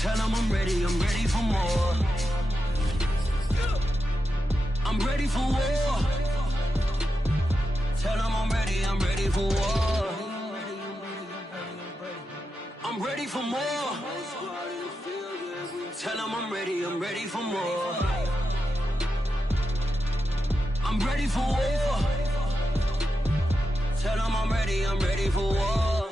Tell them I'm ready for more. I'm ready for war. Tell them I'm ready for war. I'm ready for more. Tell them I'm ready for more. I'm ready for war. Tell them I'm ready for war.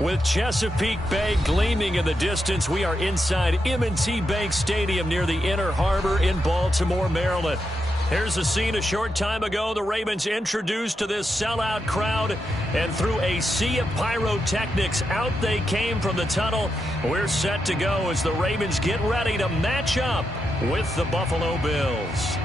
With Chesapeake Bay gleaming in the distance, we are inside M&T Bank Stadium near the Inner Harbor in Baltimore, Maryland. Here's the scene a short time ago. The Ravens introduced to this sellout crowd, and through a sea of pyrotechnics, out they came from the tunnel. We're set to go as the Ravens get ready to match up with the Buffalo Bills.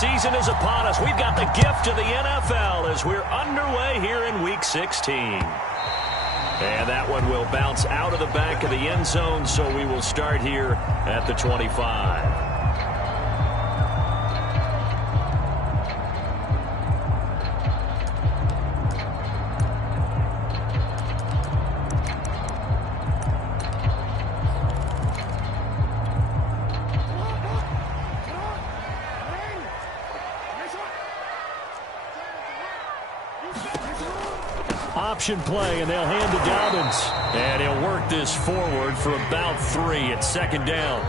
Season is upon us. We've got the gift of the NFL as we're underway here in Week 16. And that one will bounce out of the back of the end zone, so we will start here at the 25. Option play, and they'll hand to Dobbins. And he'll work this forward for about 3 at second down.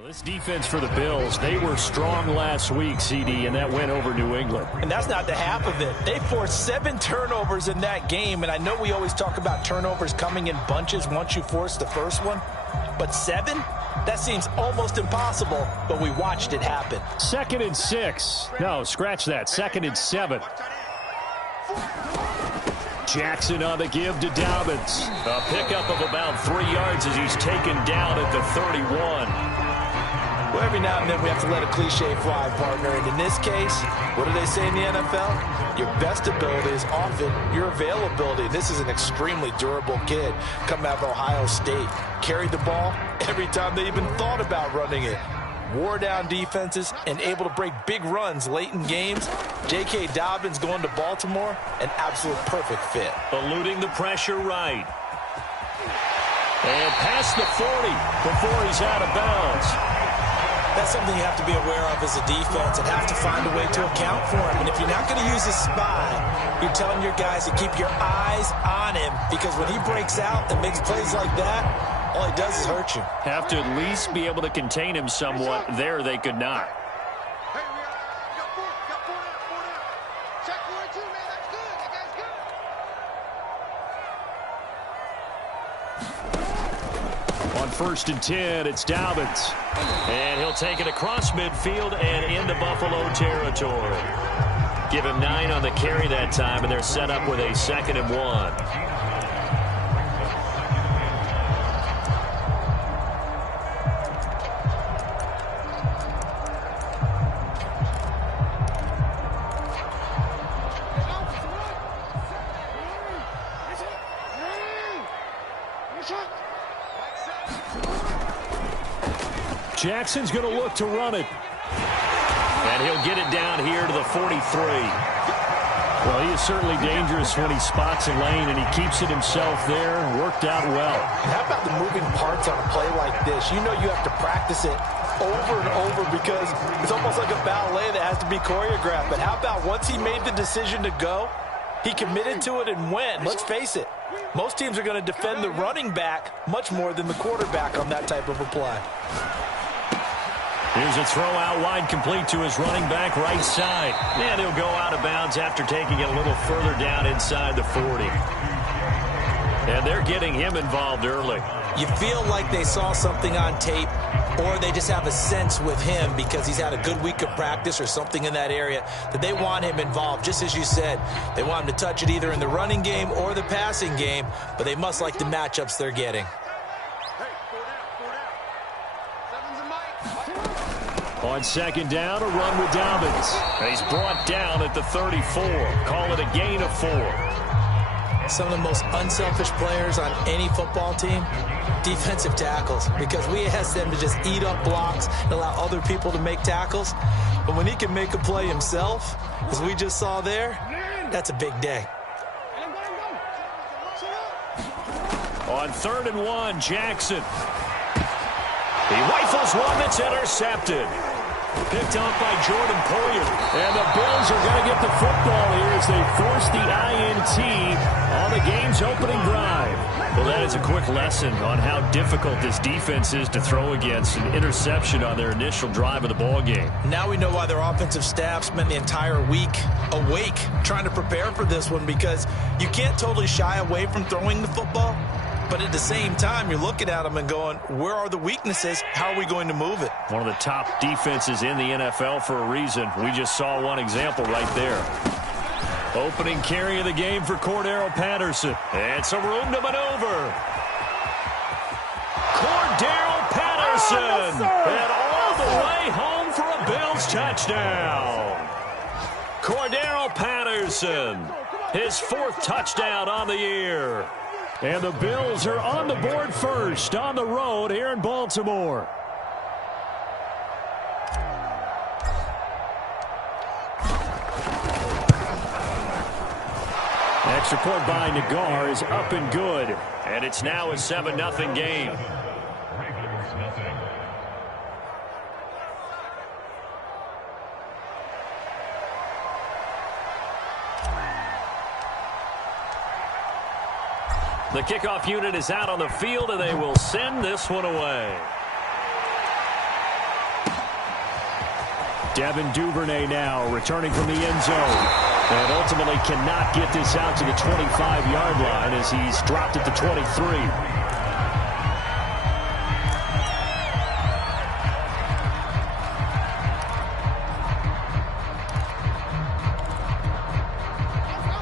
Well, this defense for the Bills, they were strong last week, CD, and that went over New England. And that's not the half of it. They forced 7 turnovers in that game, and I know we always talk about turnovers coming in bunches once you force the first one, but 7? That seems almost impossible, but we watched it happen. 2nd and 6. No, scratch that. 2nd and 7. Jackson on the give to Dobbins. A pickup of about 3 yards as he's taken down at the 31. Well, every now and then we have to let a cliche fly, partner. And in this case, what do they say in the NFL? Your best ability is often your availability. This is an extremely durable kid coming out of Ohio State. Carried the ball every time they even thought about running it. Wore down defenses and able to break big runs late in games. J.K. Dobbins going to Baltimore, an absolute perfect fit. Eluding the pressure right. And past the 40 before he's out of bounds. That's something you have to be aware of as a defense and have to find a way to account for him. And if you're not going to use a spy, you're telling your guys to keep your eyes on him, because when he breaks out and makes plays like that, all he does is hurt you. Have to at least be able to contain him somewhat. There they could not. On 1st and 10, it's Dobbins. And he'll take it across midfield and into Buffalo territory. Give him 9 on the carry that time, and they're set up with a 2nd and 1. Jackson's going to look to run it. And And he'll get it down here to the 43. Well, he is certainly dangerous when he spots a lane, and he keeps it himself there. Worked out well. And how about the moving parts on a play like this? You know you have to practice it over and over because it's almost like a ballet that has to be choreographed. But how about once he made the decision to go, he committed to it and went. Let's face it, most teams are going to defend the running back much more than the quarterback on that type of a play. Here's a throw out wide, complete to his running back right side. And he'll go out of bounds after taking it a little further down inside the 40. And they're getting him involved early. You feel like they saw something on tape, or they just have a sense with him because he's had a good week of practice or something in that area that they want him involved. Just as you said, they want him to touch it either in the running game or the passing game, but they must like the matchups they're getting. On second down, a run with Dobbins. He's brought down at the 34. Call it a gain of 4. Some of the most unselfish players on any football team, defensive tackles, because we ask them to just eat up blocks and allow other people to make tackles. But when he can make a play himself, as we just saw there, that's a big day. On 3rd and 1, Jackson. He rifles one that's intercepted. Picked up by Jordan Poyer. And the Bills are going to get the football here as they force the INT on the game's opening drive. Well, that is a quick lesson on how difficult this defense is to throw against. An interception on their initial drive of the ball game. Now we know why their offensive staff spent the entire week awake trying to prepare for this one, because you can't totally shy away from throwing the football. But at the same time, you're looking at them and going, where are the weaknesses? How are we going to move it? One of the top defenses in the NFL for a reason. We just saw one example right there. Opening carry of the game for Cordero Patterson. It's a room to maneuver. Cordero Patterson. And all the way home for a Bills touchdown. Cordero Patterson. His 4th touchdown on the year. And the Bills are on the board first on the road here in Baltimore. Extra point by Nagar is up and good. And it's now a 7-0 game. The kickoff unit is out on the field, and they will send this one away. Devin Duvernay now returning from the end zone. And ultimately cannot get this out to the 25-yard line as he's dropped at the 23.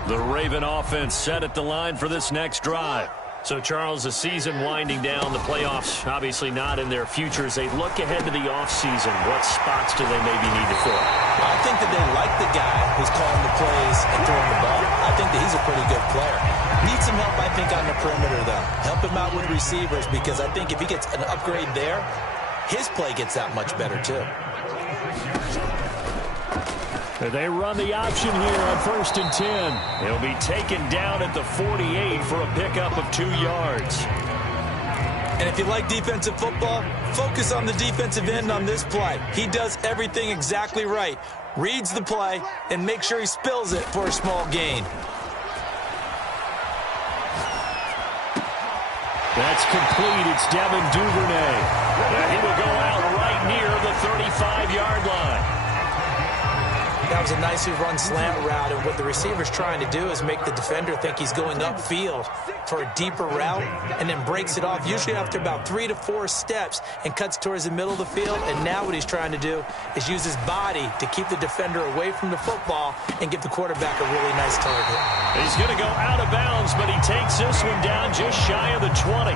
The Raven offense set at the line for this next drive. So, Charles, the season winding down, the playoffs obviously not in their future. As they look ahead to the offseason, what spots do they maybe need to fill? I think that they like the guy who's calling the plays and throwing the ball. I think that he's a pretty good player. Needs some help, I think, on the perimeter, though. Help him out with receivers, because I think if he gets an upgrade there, his play gets that much better, too. They run the option here on 1st and 10. He'll be taken down at the 48 for a pickup of 2 yards. And if you like defensive football, focus on the defensive end on this play. He does everything exactly right. Reads the play and makes sure he spills it for a small gain. That's complete. It's Devin Duvernay. And he will go out right near the 35-yard line. That was a nicely run slant route, and what the receiver's trying to do is make the defender think he's going upfield for a deeper route, and then breaks it off, usually after about 3 to 4 steps, and cuts towards the middle of the field. And now what he's trying to do is use his body to keep the defender away from the football and give the quarterback a really nice target. He's going to go out of bounds, but he takes this one down just shy of the 20.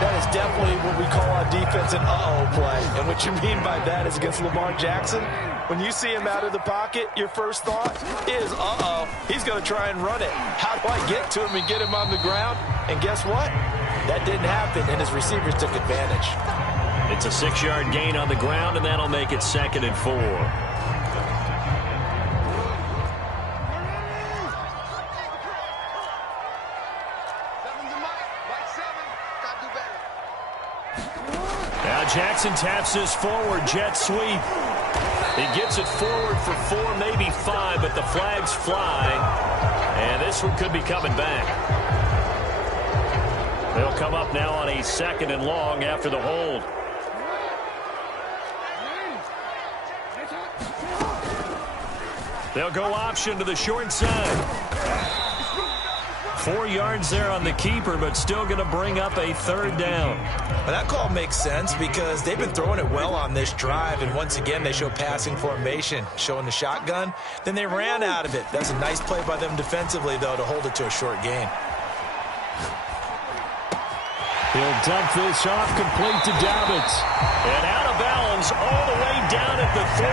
That is definitely what we call on defense an uh-oh play. And what you mean by that is against Lamar Jackson, when you see him out of the pocket, your first thought is, uh-oh, he's going to try and run it. How do I get to him and get him on the ground? And guess what? That didn't happen, and his receivers took advantage. It's a 6-yard gain on the ground, and that'll make it 2nd and 4. Jackson taps this forward jet sweep. He gets it forward for 4, maybe 5, but the flags fly. And this one could be coming back. They'll come up now on a 2nd and long after the hold. They'll go option to the short side. 4 yards there on the keeper, but still going to bring up a 3rd down. Well, that call makes sense because they've been throwing it well on this drive, and once again they show passing formation, showing the shotgun. Then they ran out of it. That's a nice play by them defensively, though, to hold it to a short gain. He'll dump this off complete to Dobbins. And out of bounds all the way down at the 3.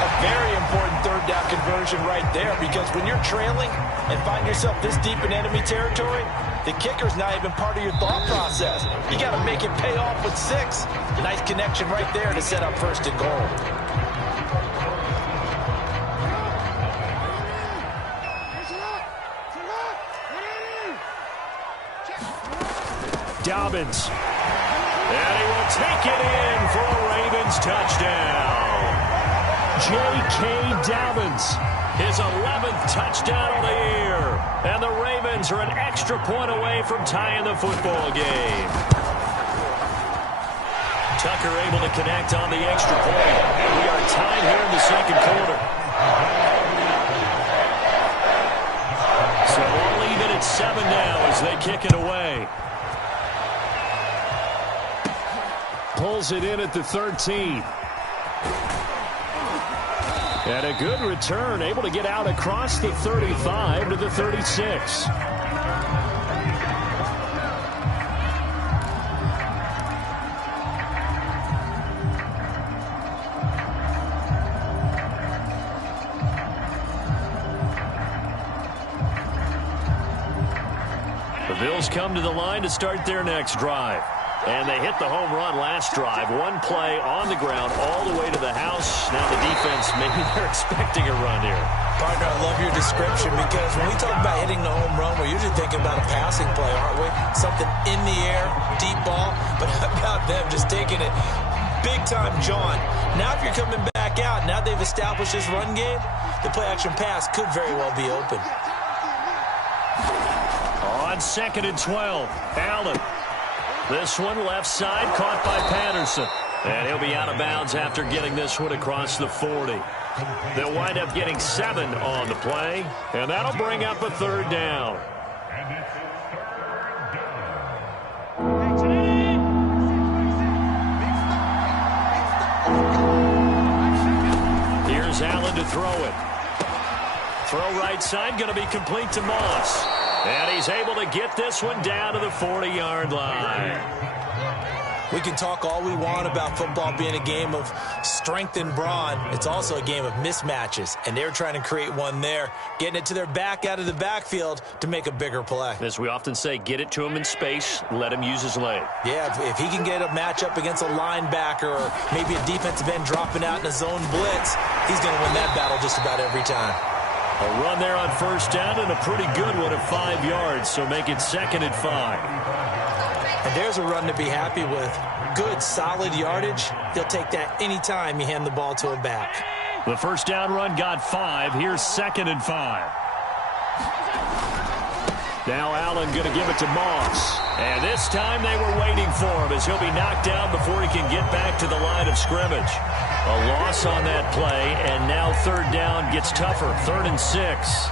A very important 3rd down conversion right there, because when you're trailing and find yourself this deep in enemy territory, the kicker's not even part of your thought process. You got to make it pay off with 6. Nice connection right there to set up 1st and goal. Dobbins. And he will take it in for a Ravens touchdown. J.K. Dobbins, his 11th touchdown of the year. And the Ravens are an extra point away from tying the football game. Tucker able to connect on the extra point. And we are tied here in the 2nd quarter. So we'll leave it at 7 now as they kick it away. Pulls it in at the 13. And a good return, able to get out across the 35 to the 36. The Bills come to the line to start their next drive. And they hit the home run last drive. 1 play on the ground all the way to the house. Now the defense, maybe they're expecting a run here. Partner, I love your description because when we talk about hitting the home run, we're usually thinking about a passing play, aren't we? Something in the air, deep ball. But how about them just taking it big time, John? Now if you're coming back out, now they've established this run game, the play-action pass could very well be open. On 2nd and 12, Allen. This one left side, caught by Patterson. And he'll be out of bounds after getting this one across the 40. They'll wind up getting 7 on the play, and that'll bring up a 3rd down. Here's Allen to throw it. Throw right side, going to be complete to Moss. And he's able to get this one down to the 40-yard line. We can talk all we want about football being a game of strength and brawn. It's also a game of mismatches, and they're trying to create one there, getting it to their back out of the backfield to make a bigger play. As we often say, get it to him in space, let him use his leg. Yeah, if he can get a matchup against a linebacker or maybe a defensive end dropping out in a zone blitz, he's going to win that battle just about every time. A run there on 1st down and a pretty good one at 5 yards, so make it 2nd and 5. And there's a run to be happy with. Good, solid yardage. He'll take that anytime you hand the ball to him back. The 1st down run got 5. Here's 2nd and 5. Now Allen going to give it to Moss. And this time they were waiting for him as he'll be knocked down before he can get back to the line of scrimmage. A loss on that play, and now 3rd down gets tougher. 3rd and 6.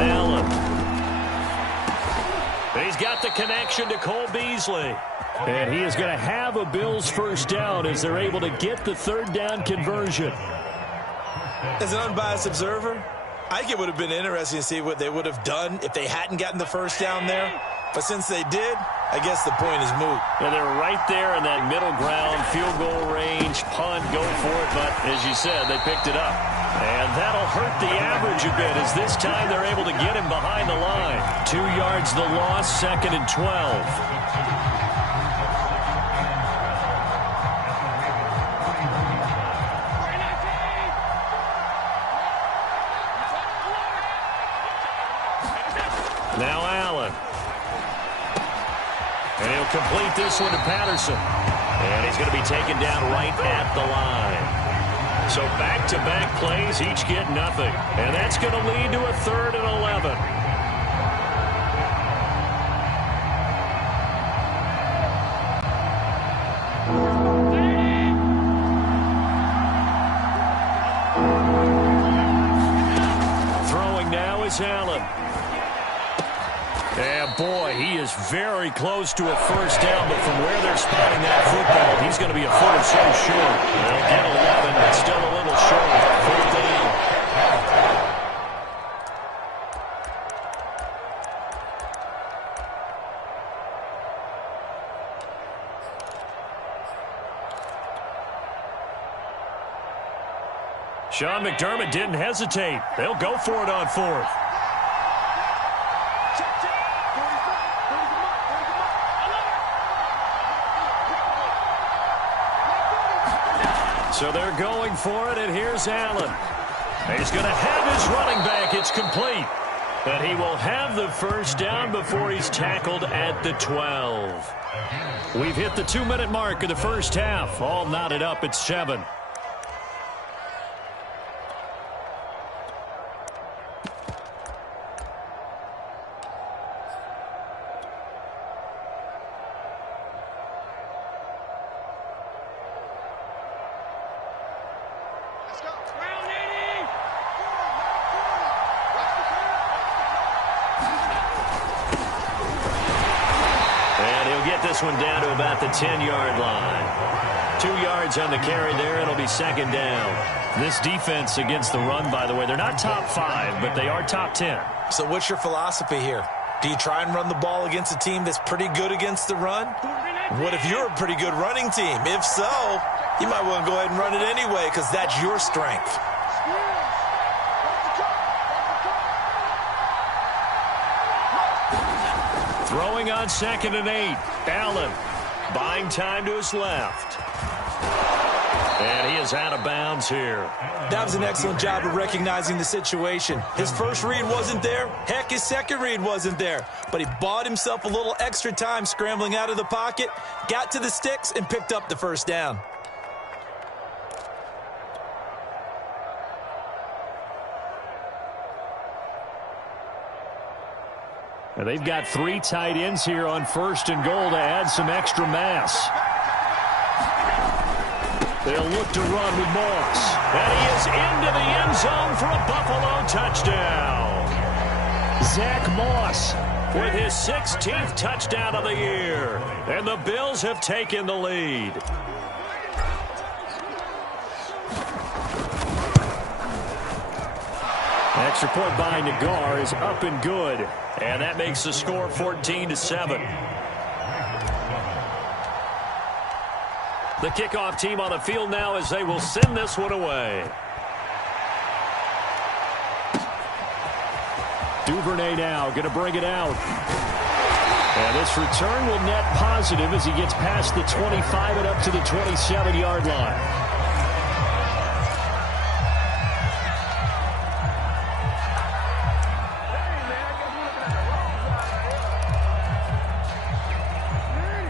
Allen. He's got the connection to Cole Beasley. And he is going to have a Bills 1st down as they're able to get the 3rd down conversion. As an unbiased observer, I think it would have been interesting to see what they would have done if they hadn't gotten the 1st down there. But since they did, I guess the point is moot. And they're right there in that middle ground, field goal range, punt, go for it. But as you said, they picked it up. And that'll hurt the average a bit as this time they're able to get him behind the line. 2 yards the loss, 2nd and 12. Now Allen. And he'll complete this one to Patterson. And he's going to be taken down right at the line. So back-to-back plays, each get nothing. And that's going to lead to a 3rd and 11. Throwing now is Allen. And boy, he is very close to a first down, but from where they're spotting that football, he's going to be a foot or so short. They'll get 11, but still a little short. 4th down. Sean McDermott didn't hesitate. They'll go for it on 4th. So they're going for it, and here's Allen. He's going to have his running back. It's complete. And he will have the first down before he's tackled at the 12. We've hit the 2-minute mark of the first half. All knotted up at 7. This one down to about the 10-yard line. 2 yards on the carry there. It'll be 2nd down. This defense against the run, by the way, they're not top 5, but they are top 10. So what's your philosophy here? Do you try and run the ball against a team that's pretty good against the run? What if you're a pretty good running team? If so, you might want to go ahead and run it anyway because that's your strength. Throwing on 2nd and 8. Allen buying time to his left. And he is out of bounds here. That was an excellent job of recognizing the situation. His first read wasn't there. Heck, his second read wasn't there. But he bought himself a little extra time scrambling out of the pocket, got to the sticks, and picked up the first down. And they've got 3 tight ends here on 1st and goal to add some extra mass. They'll look to run with Moss. And he is into the end zone for a Buffalo touchdown. Zach Moss with his 16th touchdown of the year. And the Bills have taken the lead. Extra point by Nagar is up and good. And that makes the score 14-7. The kickoff team on the field now as they will send this one away. Duvernay now going to bring it out. And this return will net positive as he gets past the 25 and up to the 27-yard line.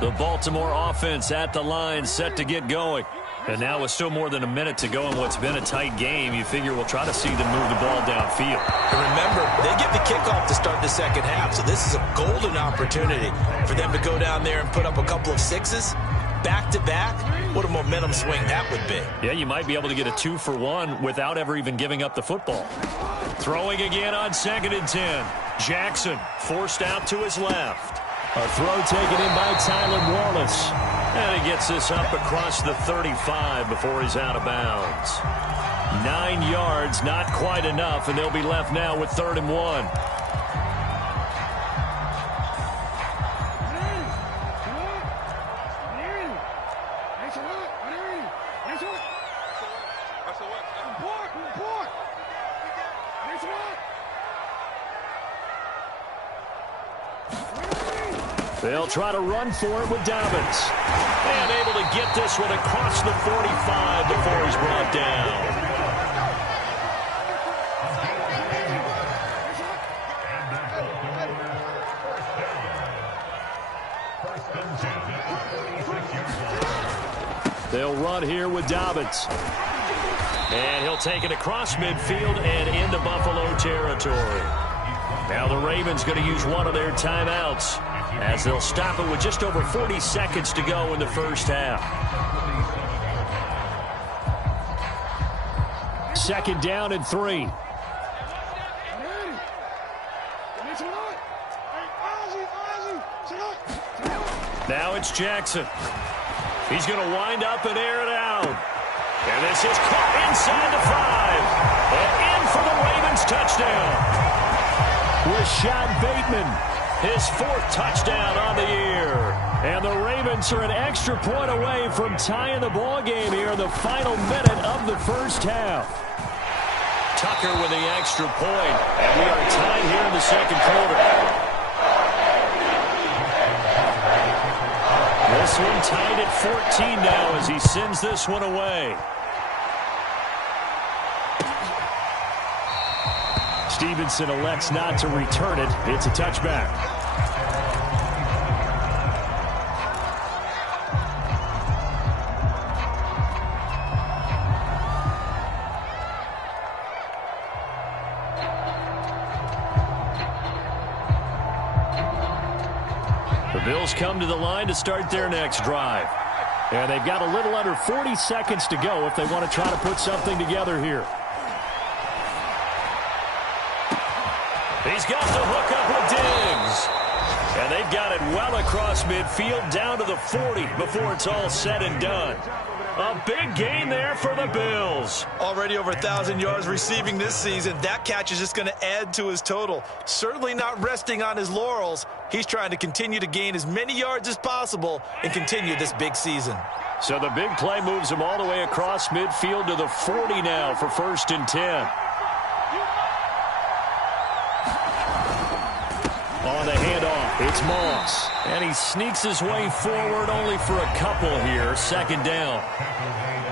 The Baltimore offense at the line, set to get going. And now with still more than a minute to go in what's been a tight game, you figure we'll try to see them move the ball downfield. And remember, they get the kickoff to start the second half, so this is a golden opportunity for them to go down there and put up a couple of sixes. Back-to-back, what a momentum swing that would be. Yeah, you might be able to get a 2-for-1 without ever even giving up the football. Throwing again on 2nd and 10. Jackson forced out to his left. A throw taken in by Tylan Wallace. And he gets this up across the 35 before he's out of bounds. 9 yards, not quite enough, and they'll be left now with 3rd and 1. They'll try to run for it with Dobbins. And able to get this one across the 45 before he's brought down. They'll run here with Dobbins. And he'll take it across midfield and into Buffalo territory. Now the Ravens going to use one of their timeouts as they'll stop it with just over 40 seconds to go in the first half. Second down and 3. Now it's Jackson. He's going to wind up and air it out. And this is caught inside the 5. And in for the Ravens touchdown. Rashad Bateman, his 4th touchdown on the year. And the Ravens are an extra point away from tying the ball game here in the final minute of the first half. Tucker with the extra point. And we are tied here in the second quarter. This one tied at 14 now as he sends this one away. Stevenson elects not to return it. It's a touchback. The Bills come to the line to start their next drive. And they've got a little under 40 seconds to go if they want to try to put something together here. He's got the hook up with Diggs. And they've got it well across midfield down to the 40 before it's all said and done. A big gain there for the Bills. Already over 1,000 yards receiving this season. That catch is just going to add to his total. Certainly not resting on his laurels. He's trying to continue to gain as many yards as possible and continue this big season. So the big play moves him all the way across midfield to the 40 now for 1st and 10. On the handoff, it's Moss. And he sneaks his way forward only for a couple here. 2nd down.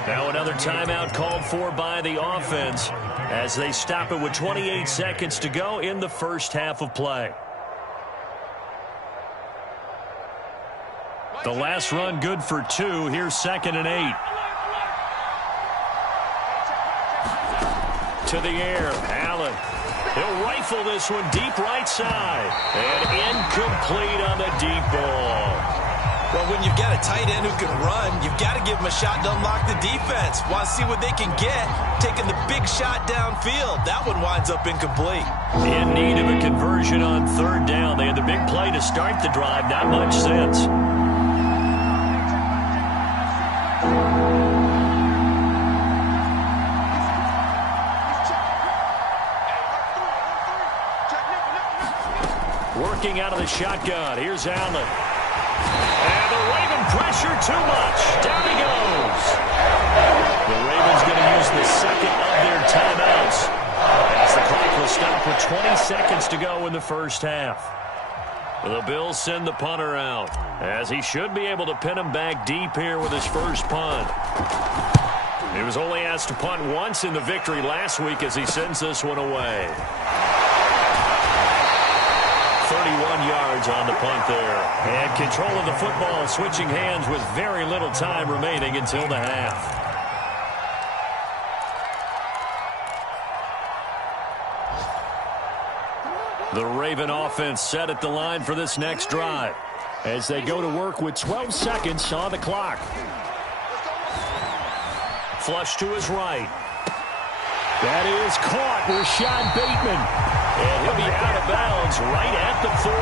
Now another timeout called for by the offense as they stop it with 28 seconds to go in the first half of play. The last run good for 2. Here's 2nd and 8. To the air, Allen. He'll rifle this one deep right side. And incomplete on the deep ball. Well, when you've got a tight end who can run, you've got to give him a shot to unlock the defense. Want to see what they can get, taking the big shot downfield. That one winds up incomplete. In need of a conversion on 3rd down. They had the big play to start the drive. Not much sense. Working out of the shotgun. Here's Allen. And the Raven pressure too much. Down he goes. The Ravens going to use the 2nd of their timeouts as the clock will stop with 20 seconds to go in the first half. The Bills send the punter out as he should be able to pin him back deep here with his first punt. He was only asked to punt once in the victory last week as he sends this one away. 31 yards on the punt there. And control of the football switching hands with very little time remaining until the half. The Raven offense set at the line for this next drive as they go to work with 12 seconds on the clock. Flush to his right. That is caught. Rashad Bateman. And he'll be out of bounds right at the 40.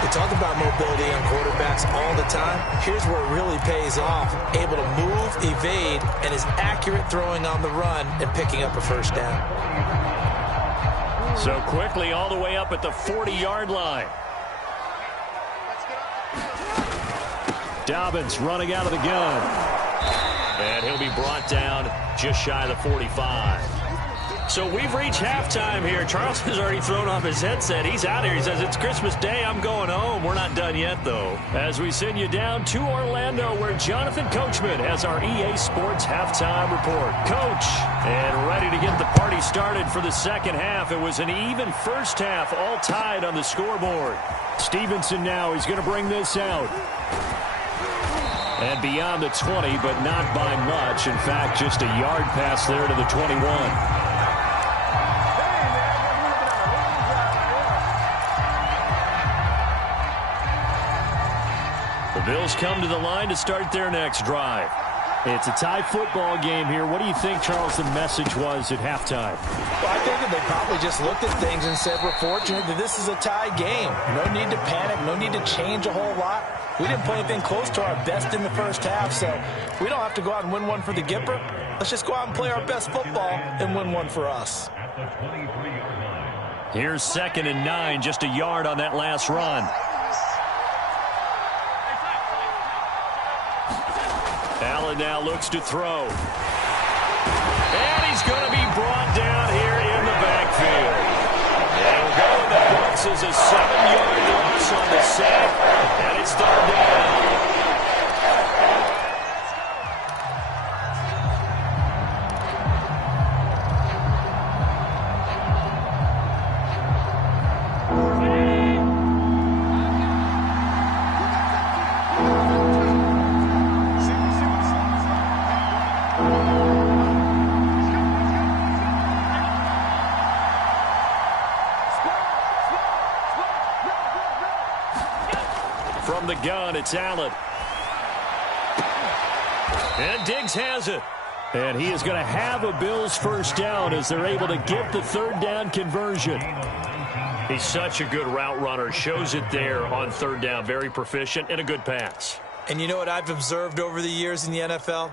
We talk about mobility on quarterbacks all the time. Here's where it really pays off. Able to move, evade, and is accurate throwing on the run and picking up a first down. So quickly all the way up at the 40-yard line. Dobbins running out of the gun. And he'll be brought down just shy of the 45. So we've reached halftime here. Charles has already thrown off his headset. He's out here. He says, it's Christmas Day. I'm going home. We're not done yet, though. As we send you down to Orlando, where Jonathan Coachman has our EA Sports halftime report. Coach, and ready to get the party started for the second half. It was an even first half, all tied on the scoreboard. Stevenson now, he's going to bring this out. And beyond the 20, but not by much. In fact, just a yard pass there to the 21. The Bills come to the line to start their next drive. It's a tie football game here. What do you think, Charles, the message was at halftime? Well, I think that they probably just looked at things and said, we're fortunate that this is a tie game. No need to panic. No need to change a whole lot. We didn't play anything close to our best in the first half, so we don't have to go out and win one for the Gipper. Let's just go out and play our best football and win one for us. Here's 2nd and 9, just a yard on that last run. Allen now looks to throw. And he's going to be brought down here in the backfield. They'll go in the books as a 7-yard loss on the sack, and it's 3rd down. From the gun, it's Allen. And Diggs has it. And he is going to have a Bills first down as they're able to get the 3rd down conversion. He's such a good route runner. Shows it there on 3rd down. Very proficient and a good pass. And you know what I've observed over the years in the NFL?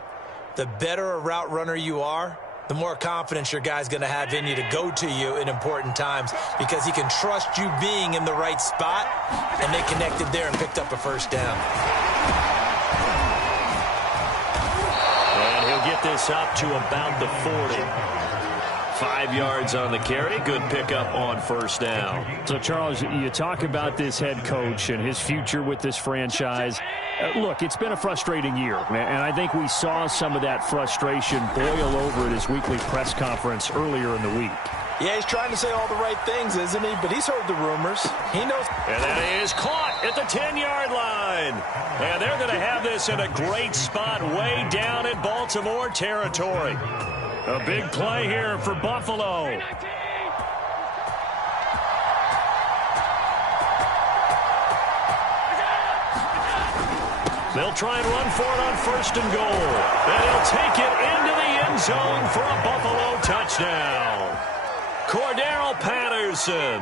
The better a route runner you are, the more confidence your guy's going to have in you to go to you in important times because he can trust you being in the right spot, and they connected there and picked up a first down. And he'll get this up to about the 40. 5 yards on the carry. Good pickup on first down. So, Charles, you talk about this head coach and his future with this franchise. Look, it's been a frustrating year, and I think we saw some of that frustration boil over at his weekly press conference earlier in the week. Yeah, he's trying to say all the right things, isn't he? But he's heard the rumors. He knows. And that is caught at the 10-yard line. And they're going to have this in a great spot way down in Baltimore territory. A big play here for Buffalo. They'll try and run for it on 1st and goal. And he'll take it into the end zone for a Buffalo touchdown. Cordero Patterson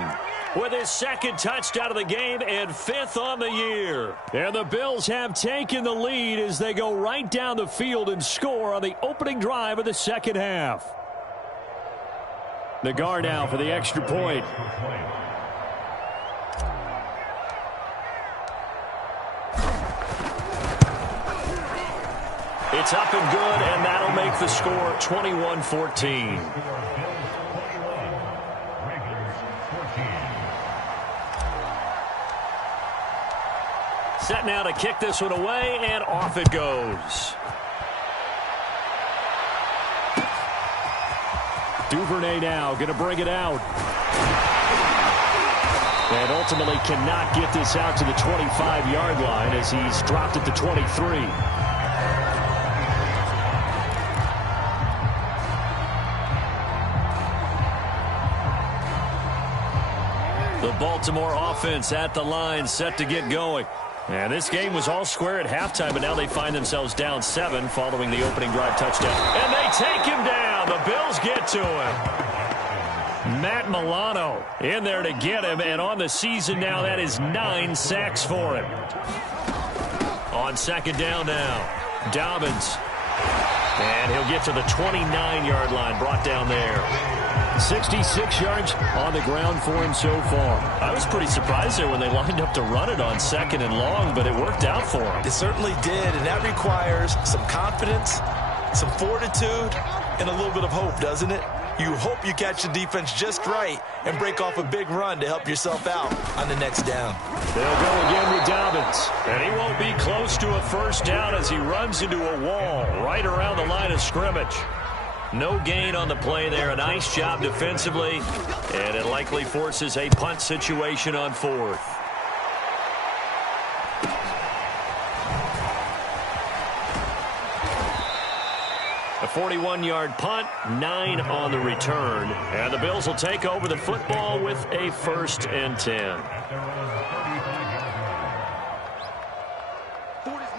with his 2nd touchdown of the game and 5th on the year. And the Bills have taken the lead as they go right down the field and score on the opening drive of the 2nd half. Nagar now for the extra point. It's up and good, and that'll make the score 21-14. Set now to kick this one away, and off it goes. Duvernay now going to bring it out. And ultimately cannot get this out to the 25-yard line as he's dropped at the 23. The Baltimore offense at the line, set to get going. And this game was all square at halftime, but now they find themselves down 7 following the opening drive touchdown. And they take him down. The Bills get to him. Matt Milano in there to get him, and on the season now, that is 9 sacks for him. On 2nd down now, Dobbins. And he'll get to the 29-yard line, brought down there. 66 yards on the ground for him so far. I was pretty surprised there when they lined up to run it on 2nd and long, but it worked out for him. It certainly did, and that requires some confidence, some fortitude, and a little bit of hope, doesn't it? You hope you catch the defense just right and break off a big run to help yourself out on the next down. They'll go again with Dobbins, and he won't be close to a first down as he runs into a wall right around the line of scrimmage. No gain on the play there. A nice job defensively, and it likely forces a punt situation on 4th. 41-yard punt, 9 on the return. And the Bills will take over the football with a 1st and 10.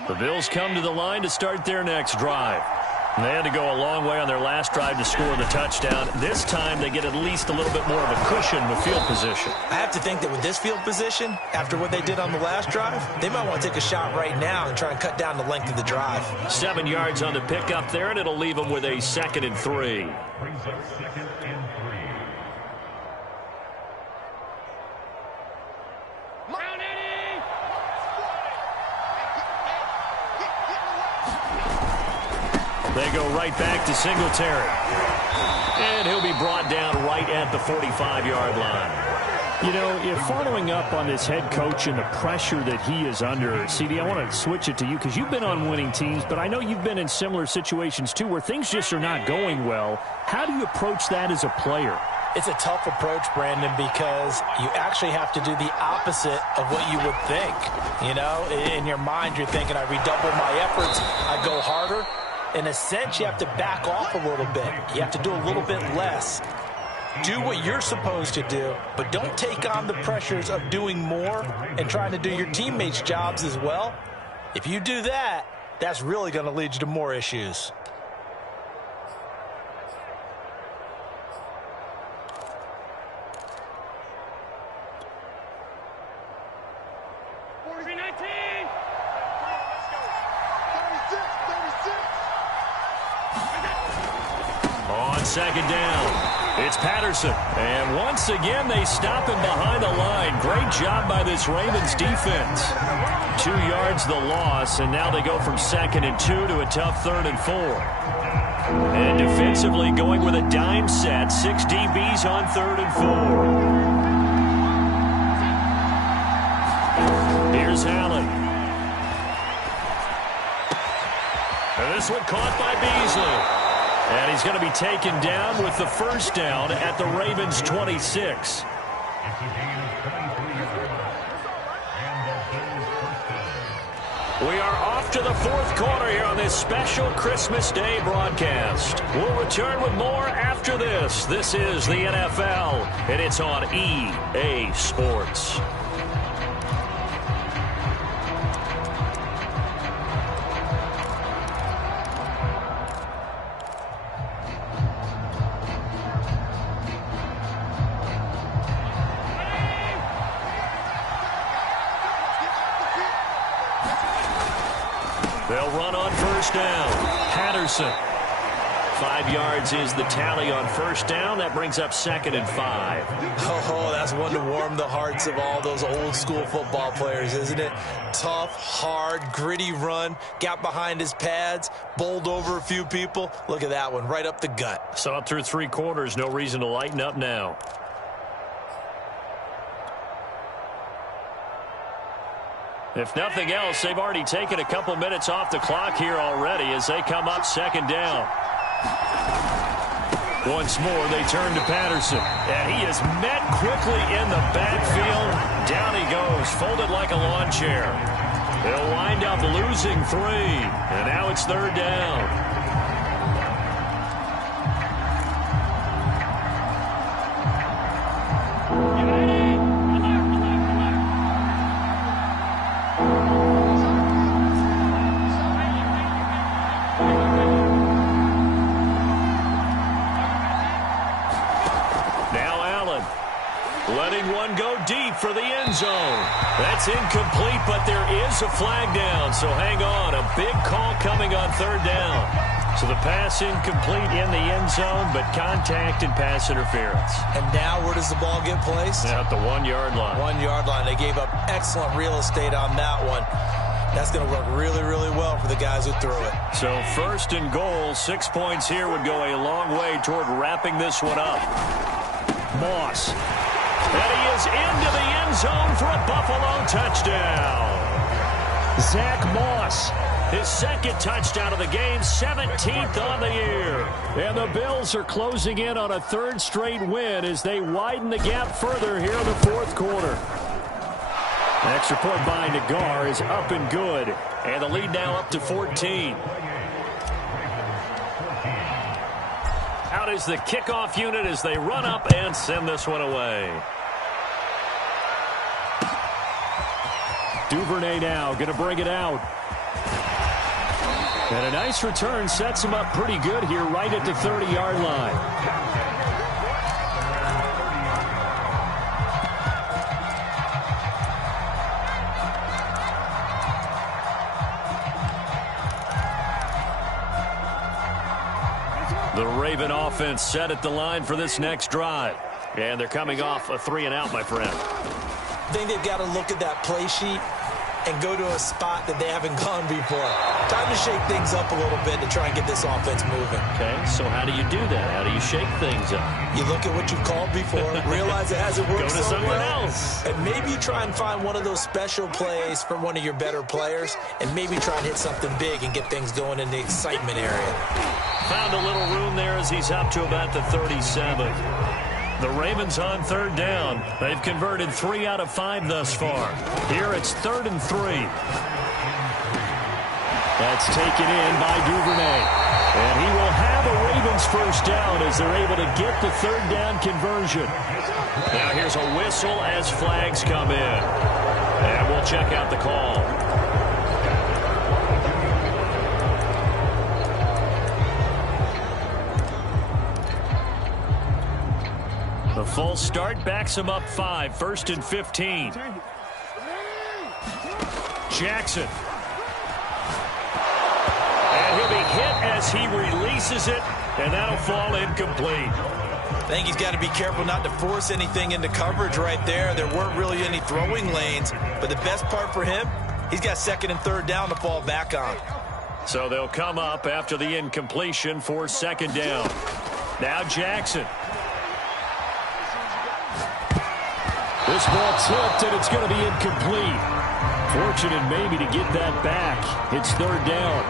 The Bills come to the line to start their next drive. They had to go a long way on their last drive to score the touchdown. This time they get at least a little bit more of a cushion with field position. I have to think that with this field position, after what they did on the last drive, they might want to take a shot right now and try and cut down the length of the drive. 7 yards on the pickup there, and it'll leave them with a 2nd and 3. They go right back to Singletary. And he'll be brought down right at the 45-yard line. You know, if following up on this head coach and the pressure that he is under, CD, I want to switch it to you because you've been on winning teams, but I know you've been in similar situations too where things just are not going well. How do you approach that as a player? It's a tough approach, Brandon, because you actually have to do the opposite of what you would think. You know, in your mind, you're thinking, I redouble my efforts, I go harder. In a sense, you have to back off a little bit. You have to do a little bit less. Do what you're supposed to do, but don't take on the pressures of doing more and trying to do your teammates' jobs as well. If you do that, that's really going to lead you to more issues. On 2nd down, it's Patterson. And once again, they stop him behind the line. Great job by this Ravens defense. 2 yards the loss, and now they go from 2nd and 2 to a tough 3rd and 4. And defensively going with a dime set, 6 DBs on 3rd and 4. Here's Allen. And this one caught by Beasley. And he's going to be taken down with the 1st down at the Ravens' 26. We are off to the 4th quarter here on this special Christmas Day broadcast. We'll return with more after this. This is the NFL, and it's on EA Sports. They'll run on 1st down. Patterson. 5 yards is the tally on 1st down. That brings up 2nd and 5. Oh, that's one to warm the hearts of all those old school football players, isn't it? Tough, hard, gritty run. Got behind his pads, bowled over a few people. Look at that one, right up the gut. Saw it through 3 quarters. No reason to lighten up now. If nothing else, they've already taken a couple minutes off the clock here already as they come up 2nd down. Once more, they turn to Patterson. And he is met quickly in the backfield. Down he goes, folded like a lawn chair. They'll wind up losing 3. And now it's 3rd down. For the end zone. That's incomplete, but there is a flag down, so hang on. A big call coming on 3rd down. So the pass incomplete in the end zone, but contact and pass interference. And now where does the ball get placed? At the 1-yard line. 1-yard line. They gave up excellent real estate on that one. That's going to work really, really well for the guys who threw it. So 1st and goal, 6 points here would go a long way toward wrapping this one up. Moss. And he is into the end zone for a Buffalo touchdown. Zach Moss, his 2nd touchdown of the game, 17th on the year. And the Bills are closing in on a 3rd straight win as they widen the gap further here in the 4th quarter. Extra point by Nagar is up and good. And the lead now up to 14. is the kickoff unit as they run up and send this one away. Duvernay now going to bring it out. And a nice return sets him up pretty good here right at the 30-yard line. The Raven offense set at the line for this next drive. And they're coming off a 3-and-out, my friend. I think they've got to look at that play sheet and go to a spot that they haven't gone before. Time to shake things up a little bit to try and get this offense moving. Okay, so how do you do that? How do you shake things up? You look at what you've called before, realize it hasn't worked Go to so someone well, else. and maybe try and find one of those special plays from one of your better players, and maybe try and hit something big and get things going in the excitement area. Found a little room there as he's up to about the 37. The Ravens on third down. They've converted 3 out of 5 thus far. Here it's 3rd and 3. That's taken in by Duvernay. And he will have a Ravens first down as they're able to get the 3rd down conversion. Now here's a whistle as flags come in. And we'll check out the call. The full start backs him up 5, 1st and 15. Jackson. And he'll be hit as he releases it, and that'll fall incomplete. I think he's got to be careful not to force anything into coverage right there. There weren't really any throwing lanes, but the best part for him, he's got 2nd and 3rd down to fall back on. So they'll come up after the incompletion for 2nd down. Now Jackson. This ball tipped, and it's going to be incomplete. Fortunate maybe to get that back. It's 3rd down.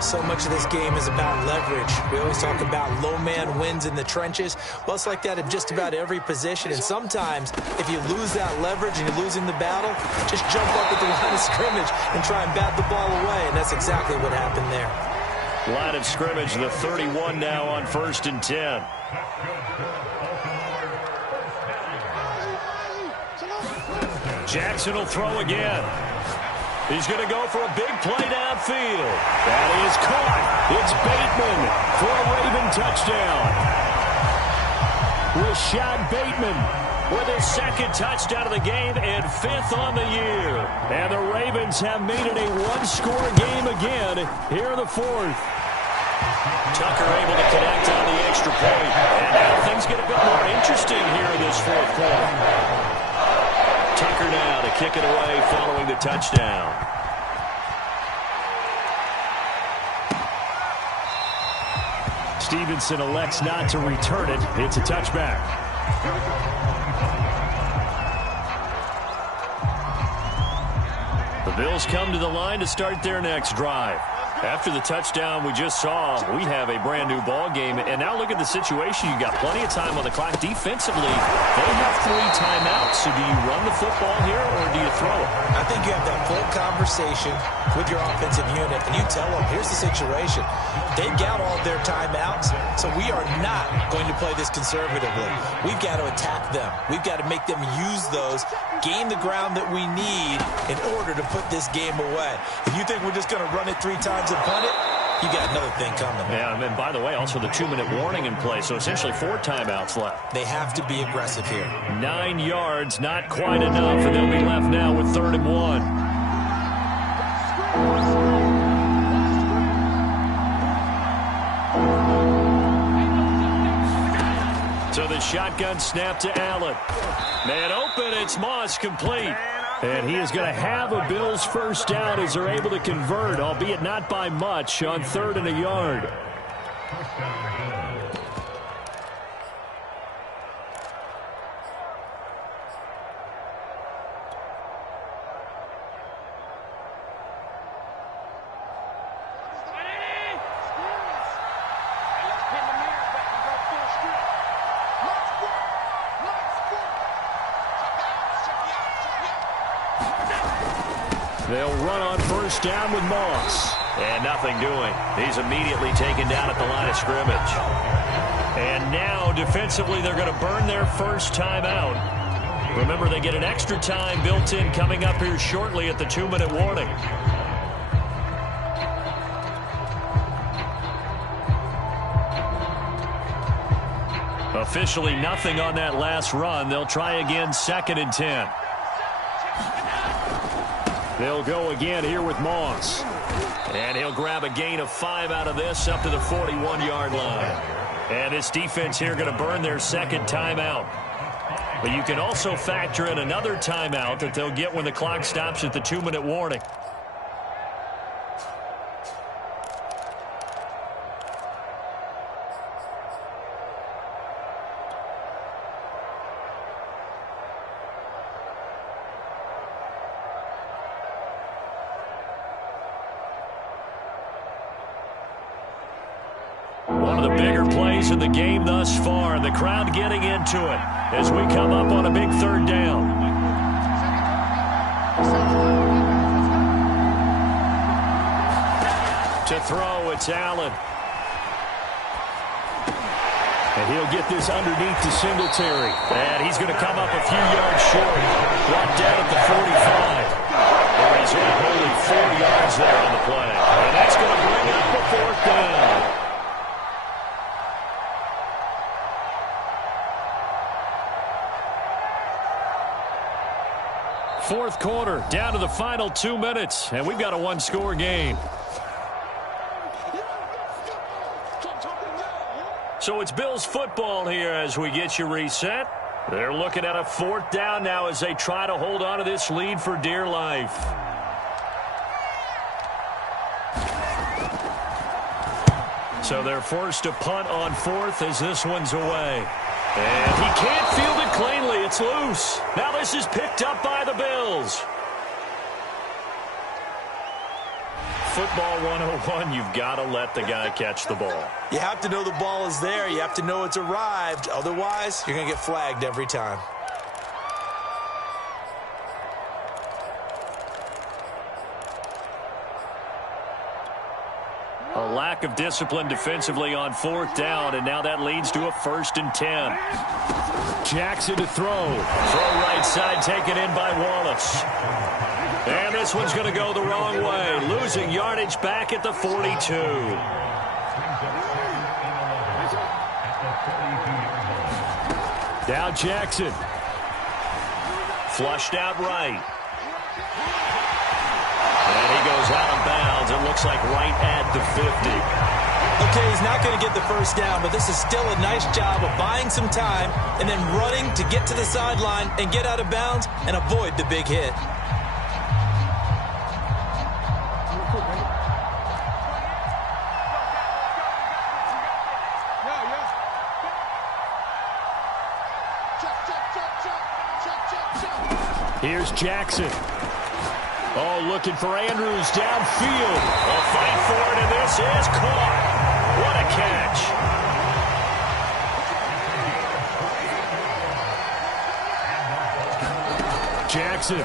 So much of this game is about leverage. We always talk about low man wins in the trenches. Well, it's like that in just about every position. And sometimes, if you lose that leverage and you're losing the battle, just jump up at the line of scrimmage and try and bat the ball away. And that's exactly what happened there. Line of scrimmage, the 31 now on 1st and 10. Jackson will throw again. He's going to go for a big play downfield. That is caught. It's Bateman for a Raven touchdown. Rashad Bateman with his 2nd touchdown of the game and 5th on the year. And the Ravens have made it a 1-score game again here in the 4th. Tucker able to connect on the extra point. And now things get a bit more interesting here in this 4th quarter. Tucker now to kick it away following the touchdown. Stevenson elects not to return it. It's a touchback. The Bills come to the line to start their next drive. After the touchdown we just saw, we have a brand-new ball game. And now look at the situation. You've got plenty of time on the clock. Defensively, they have 3 timeouts. So do you run the football here or do you throw it? I think you have that full conversation with your offensive unit, and you tell them, here's the situation. They've got all their timeouts, so we are not going to play this conservatively. We've got to attack them. We've got to make them use those, gain the ground that we need in order to put this game away. If you think we're just going to run it 3 times and punt it, you got another thing coming. Yeah, and by the way, also the 2-minute warning in play, so essentially 4 timeouts left. They have to be aggressive here. 9 yards, not quite enough, and they'll be left now with 3rd and 1. So the shotgun snap to Allen. Man open, it's Moss, complete. And he is going to have a Bills first down as they're able to convert, albeit not by much, on 3rd and a yard. They'll run on first down with Moss. And nothing doing. He's immediately taken down at the line of scrimmage. And now, defensively, they're going to burn their first timeout. Remember, they get an extra time built in coming up here shortly at the 2-minute warning. Officially nothing on that last run. They'll try again, 2nd and 10. They'll go again here with Moss. And he'll grab a gain of 5 out of this up to the 41-yard line. And this defense here going to burn their second timeout. But you can also factor in another timeout that they'll get when the clock stops at the 2-minute warning. One of the bigger plays in the game thus far, and the crowd getting into it as we come up on a big 3rd down. To throw, it's Allen. And he'll get this underneath to Singletary. And he's going to come up a few yards short. Brought down at the 45. There he's only 4 yards there on the play. And that's going to bring up a 4th down. Fourth quarter, down to the final 2 minutes, and we've got a 1-score game. So it's Bills football here as we get you reset. They're looking at a 4th down now as they try to hold on to this lead for dear life. So they're forced to punt on 4th as this one's away. And he can't field it cleanly. It's loose. Now this is picked up by the Bills. Football 101, you've got to let the guy catch the ball. You have to know the ball is there. You have to know it's arrived. Otherwise, you're going to get flagged every time. A lack of discipline defensively on 4th down, and now that leads to a 1st and 10. Jackson to throw. Throw right side taken in by Wallace. And this one's going to go the wrong way, losing yardage back at the 42. Now Jackson. Flushed out right. And he goes out of bounds. It looks like right at the 50. Okay, he's not going to get the first down, but this is still a nice job of buying some time and then running to get to the sideline and get out of bounds and avoid the big hit. Here's Jackson. Oh, looking for Andrews downfield. A fight for it, and this is caught. What a catch. Jackson.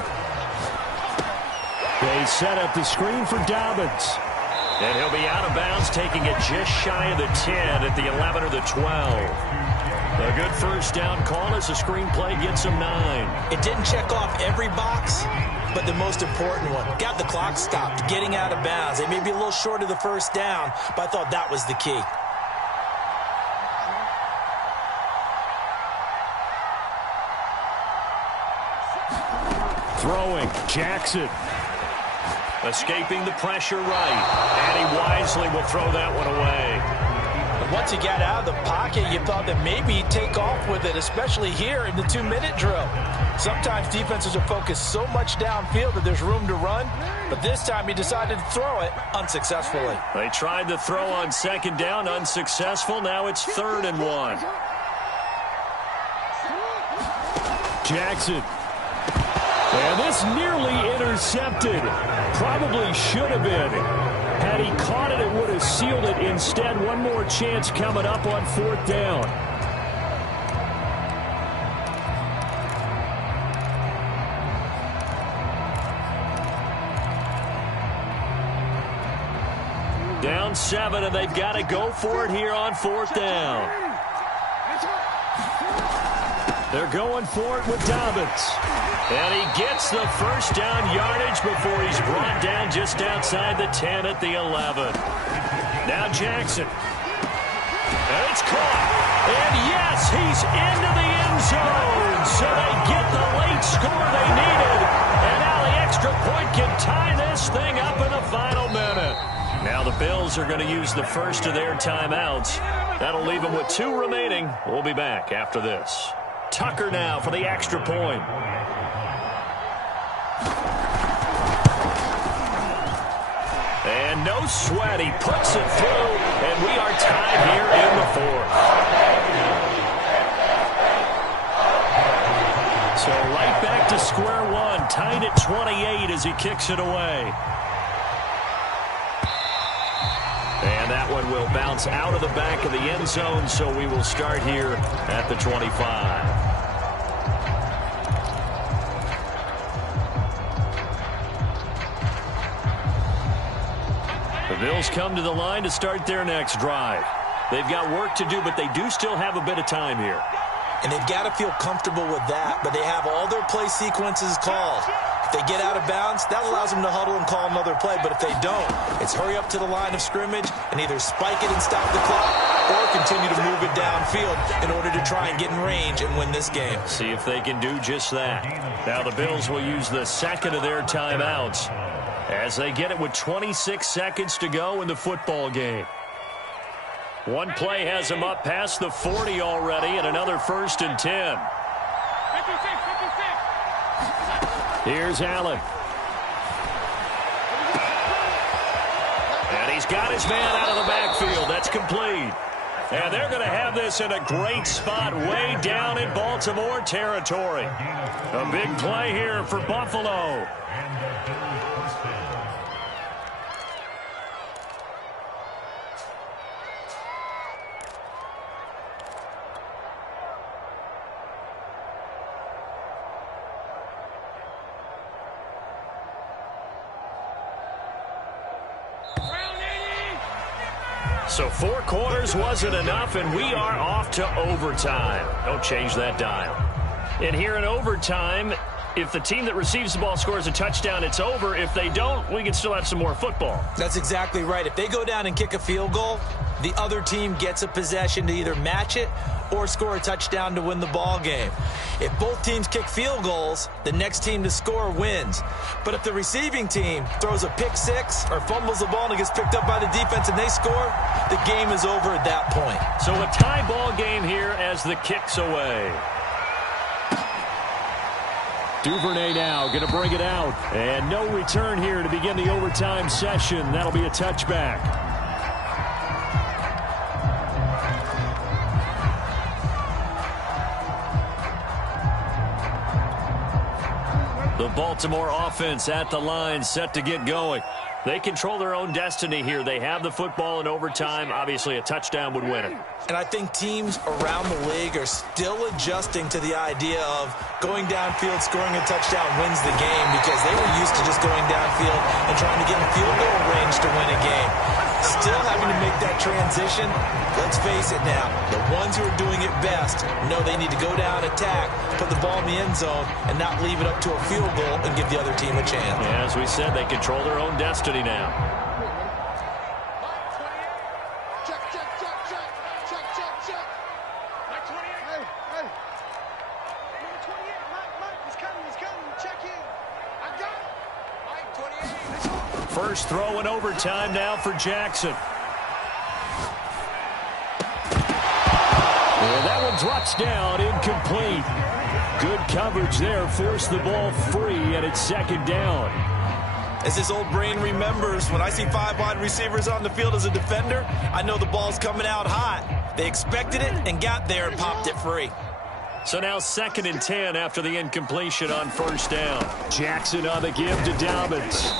They set up the screen for Dobbins. And he'll be out of bounds, taking it just shy of the 10 at the 11 or the 12. A good first down call as the screenplay gets him 9. It didn't check off every box, but the most important one. Got the clock stopped, getting out of bounds. It may be a little short of the first down, but I thought that was the key. Throwing, Jackson. Escaping the pressure right. And he wisely will throw that one away. Once he got out of the pocket, you thought that maybe he'd take off with it, especially here in the 2-minute drill. Sometimes defenses are focused so much downfield that there's room to run, but this time he decided to throw it unsuccessfully. They tried to throw on 2nd down, unsuccessful. Now it's 3rd and 1. Jackson. And this nearly intercepted. Probably should have been. Had he caught it, it would have sealed it. Instead, one more chance coming up on 4th down. Down 7, and they've got to go for it here on 4th down. They're going for it with Dobbins. And he gets the first down yardage before he's brought down just outside the 10 at the 11. Now Jackson. And it's caught. And yes, he's into the end zone. So they get the late score they needed. And now the extra point can tie this thing up in the final minute. Now the Bills are going to use the first of their timeouts. That'll leave them with 2 remaining. We'll be back after this. Tucker now for the extra point. And no sweat. He puts it through, and we are tied here in the 4th. So right back to square one, tied at 28 as he kicks it away. And that one will bounce out of the back of the end zone, so we will start here at the 25. The Bills come to the line to start their next drive. They've got work to do, but they do still have a bit of time here. And they've got to feel comfortable with that, but they have all their play sequences called. If they get out of bounds, that allows them to huddle and call another play, but if they don't, it's hurry up to the line of scrimmage and either spike it and stop the clock or continue to move it downfield in order to try and get in range and win this game. See if they can do just that. Now the Bills will use the second of their timeouts as they get it with 26 seconds to go in the football game. One play has them up past the 40 already, and another 1st and 10. Here's Allen. And he's got his man out of the backfield. That's complete. And they're going to have this in a great spot way down in Baltimore territory. A big play here for Buffalo. So 4 quarters wasn't enough, and we are off to overtime. Don't change that dial. And here in overtime, if the team that receives the ball scores a touchdown, it's over. If they don't, we can still have some more football. That's exactly right. If they go down and kick a field goal, the other team gets a possession to either match it or score a touchdown to win the ball game. If both teams kick field goals, the next team to score wins. But if the receiving team throws a pick six or fumbles the ball and it gets picked up by the defense and they score, the game is over at that point. So a tie ball game here as the kick's away. Duvernay now going to bring it out. And no return here to begin the overtime session. That'll be a touchback. The Baltimore offense at the line, set to get going. They control their own destiny here. They have the football in overtime. Obviously, a touchdown would win it. And I think teams around the league are still adjusting to the idea of going downfield, scoring a touchdown wins the game, because they were used to just going downfield and trying to get in field goal range to win a game. Still having to make that transition. Let's face it now, the ones who are doing it best know they need to go down, attack, put the ball in the end zone, and not leave it up to a field goal and give the other team a chance. Yeah, as we said, they control their own destiny now. First throw in overtime now for Jackson. And that one drops down, incomplete. Good coverage there, forced the ball free, and it's second down. As his old brain remembers, when I see 5 wide receivers on the field as a defender, I know the ball's coming out hot. They expected it and got there and popped it free. So now 2nd and 10 after the incompletion on first down. Jackson on the give to Dobbins.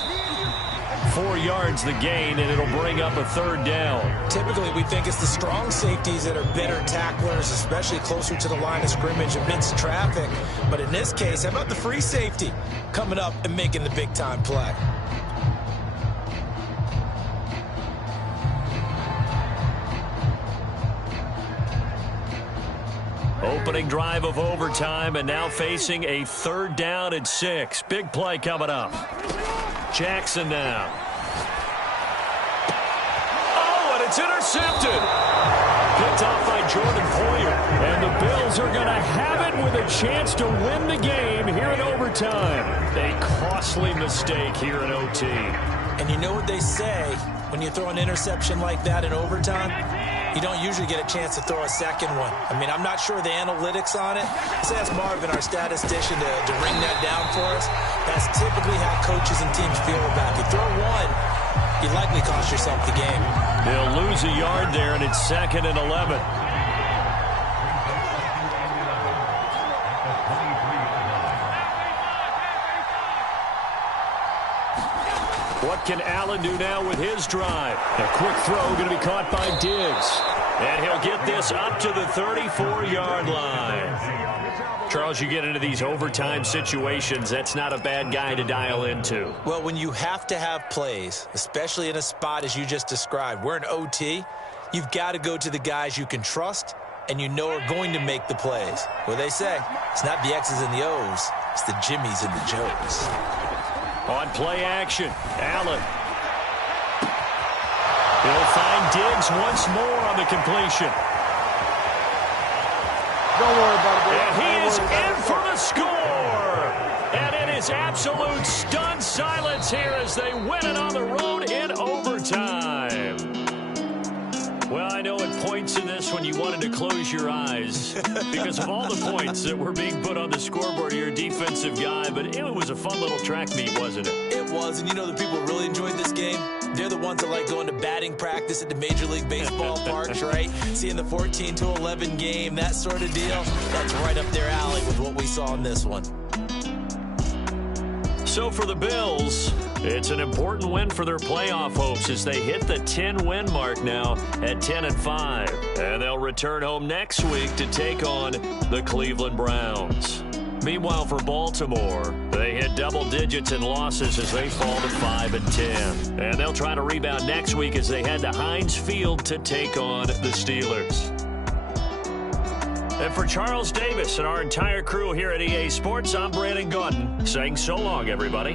4 yards the gain, and it'll bring up a 3rd down. Typically, we think it's the strong safeties that are better tacklers, especially closer to the line of scrimmage amidst traffic. But in this case, how about the free safety coming up and making the big-time play? Opening drive of overtime, and now facing a 3rd down and 6. Big play coming up. Jackson now. Oh, and it's intercepted. Picked off by Jordan Poyer. And the Bills are going to have it with a chance to win the game here in overtime. A costly mistake here in OT. And you know what they say, when you throw an interception like that in overtime, you don't usually get a chance to throw a second one. I mean, I'm not sure the analytics on it. Let's ask Marvin, our statistician, to ring that down for us. That's typically how coaches and teams feel about it. You throw one, you likely cost yourself the game. They'll lose a yard there, and it's 2nd and 11. What can Allen do now with his drive? A quick throw going to be caught by Diggs. And he'll get this up to the 34-yard line. Charles, you get into these overtime situations, that's not a bad guy to dial into. Well, when you have to have plays, especially in a spot as you just described, we're in OT, you've got to go to the guys you can trust and you know are going to make the plays. Well, they say, it's not the X's and the O's, it's the Jimmies and the Joes. On play action, Allen. He'll find Diggs once more on the completion. Don't worry about it. And he is in for the score. And it is absolute stunned silence here as they win it on the road in overtime. Well, I know at points in this when you wanted to close your eyes because of all the points that were being put on the scoreboard. You're a defensive guy, but it was a fun little track meet, wasn't it? It was, and you know the people who really enjoyed this game? They're the ones that like going to batting practice at the Major League Baseball parks, right? Seeing the 14-11 game, that sort of deal. That's right up their alley with what we saw in this one. So for the Bills, it's an important win for their playoff hopes as they hit the 10-win mark now at 10-5. And they'll return home next week to take on the Cleveland Browns. Meanwhile, for Baltimore, they hit double digits in losses as they fall to 5-10. And they'll try to rebound next week as they head to Heinz Field to take on the Steelers. And for Charles Davis and our entire crew here at EA Sports, I'm Brandon Gaudin saying so long, everybody.